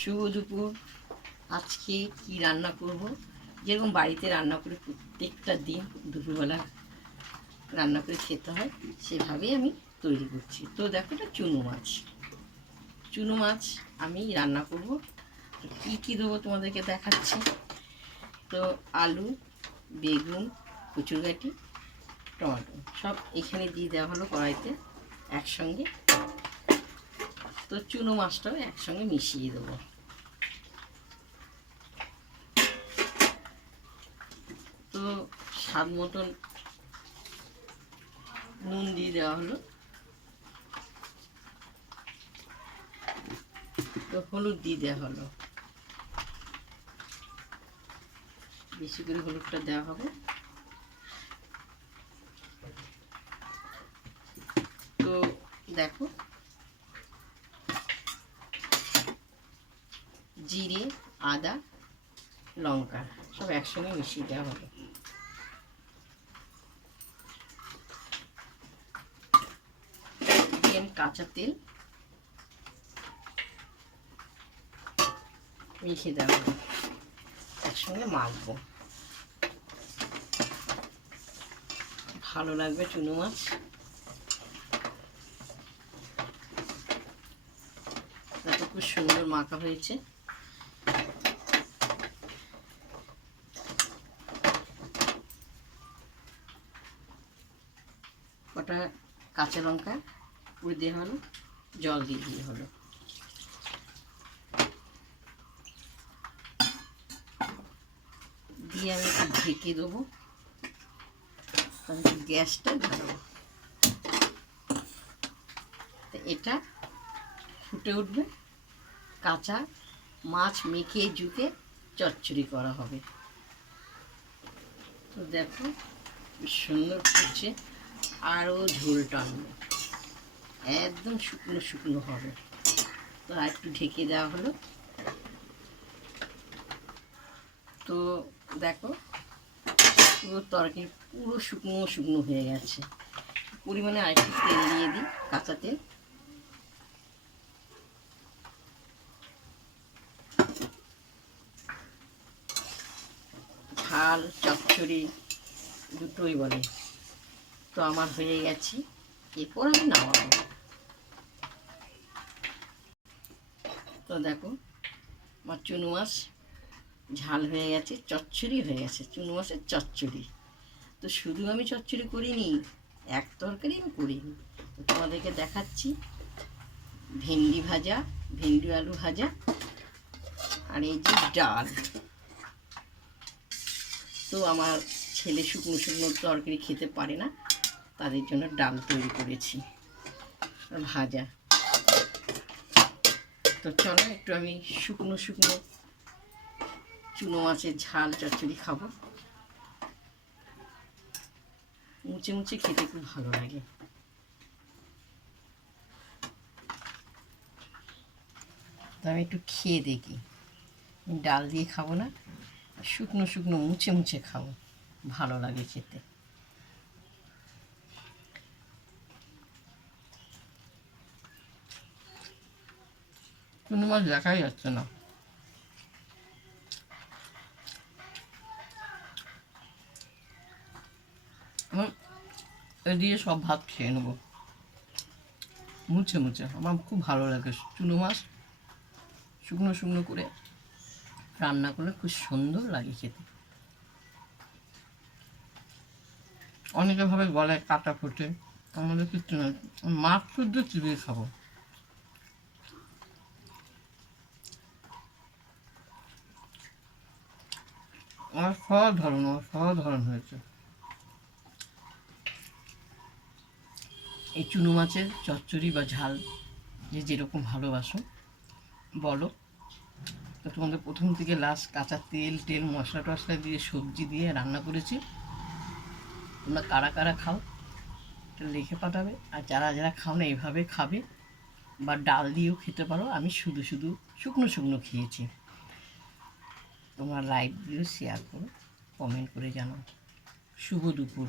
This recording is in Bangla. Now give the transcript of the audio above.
শুভ দুপুর। আজকে কি রান্না করব, যেরকম বাড়িতে রান্না করে প্রত্যেকটা দিন দুপুরবেলা রান্না করে খেতে হয়, সেভাবেই আমি তৈরি করছি। তো দেখো, এটা চুনো মাছ আমি রান্না করব। কী কী দেবো তোমাদেরকে দেখাচ্ছি। তো আলু, বেগুন, কচুরগাটি, টমেটো সব এখানে দিয়ে দেওয়া হলো কড়াইতে একসঙ্গে। তো চুনো মাছটাও একসঙ্গে মিশিয়ে দেবো। তো স্বাদ মতন নুন দিয়ে দেওয়া হলো। তো হলুদ দিয়ে দেওয়া হলো, বেশি করে হলুদটা দেওয়া হবে। তো দেখো, জিরে, আদা, লঙ্কা সব একসঙ্গে মিশিয়ে দেওয়া হলো। দিয়ে কাঁচা তেল মিশিয়ে দেওয়া হলো, একসঙ্গে মাখবো। ভালো লাগবে চুনো মাছ। দেখো, খুব সুন্দর মাখা হয়েছে। কটা কাঁচা লঙ্কা পুড়ে দেওয়া হলো, জল দিয়ে দিয়ে হলো। দিয়ে আমি একটু ঢেকে দেবো, তাহলে গ্যাসটা ধরাবো। তো এটা ফুটে উঠবে, কাঁচা মাছ মেখে জুকে চচ্চড়ি করা হবে। তো দেখো, সুন্দর ফুটছে, আরও ঝোল টানবে, একদম শুকনো শুকনো হবে। তো আর একটু ঢেকে দেওয়া হলো। তো দেখো, পুরো তরকারি পুরো শুকনো শুকনো হয়ে গেছে। পরিমাণে আরেকটু তেল দিয়ে দিই, কাঁচা তেল। ঝাল চচ্চড়ি দুটোই বলে। তো আমার হয়ে গেছে, এরপর আমি নামাবো। তো দেখো, আমার চুনো মাছ ঝাল হয়ে গেছে, চচ্চড়ি হয়ে গেছে, চুনো মাছের চচ্চড়ি। তো শুধু আমি চচ্চড়ি করিনি, এক তরকারি আমি করিনি। তো তোমাদেরকে দেখাচ্ছি। ভেন্ডি ভাজা, ভেন্ডি আলু ভাজা, আর এই যে ডাল। তো আমার ছেলে শুকনো শুকনো তরকারি খেতে পারে না, তাদের জন্য ডাল তৈরি করেছি, আর ভাজা। তো চলো, একটু আমি শুকনো শুকনো চুনো মাছের ঝাল চচ্চড়ি খাবো। মুচে মুচে খেতে খুব ভালো লাগে। তো আমি একটু খেয়ে দেখি, ডাল দিয়ে খাবো না, শুকনো শুকনো মুচে মুচে খাবো, ভালো লাগে খেতে। চুনো মাছ দেখাই যাচ্ছে না। এ দিয়ে সব ভাত খেয়ে নেবো, মুছে মুছে। আমার খুব ভালো লাগে চুনো মাছ শুকনো শুকনো করে রান্না করলে, খুব সুন্দর লাগে খেতে। অনেকে ভাবে গলায় কাটা ফোটে, আমাদের কিচ্ছু না, মাছ শুদ্ধ চিবিয়ে খাবো। আমার সব ধরন হয়েছে। এই চুনো মাছের চচ্চড়ি বা ঝাল যে যেরকম ভালোবাসো বলো। তো তোমাদের প্রথম থেকে লাস্ট কাঁচা তেল মশলা টশলা দিয়ে সবজি দিয়ে রান্না করেছি। তোমরা কারা কারা খাও এটা লিখে পাঠাবে, আর যারা যারা খাও না এভাবে খাবে, বা ডাল দিয়েও খেতে পারো। আমি শুধু শুধু শুকনো শুকনো খেয়েছি। তোমরা লাইক দিও, শেয়ার করো, কমেন্ট করে জানাও। শুভ দুপুর।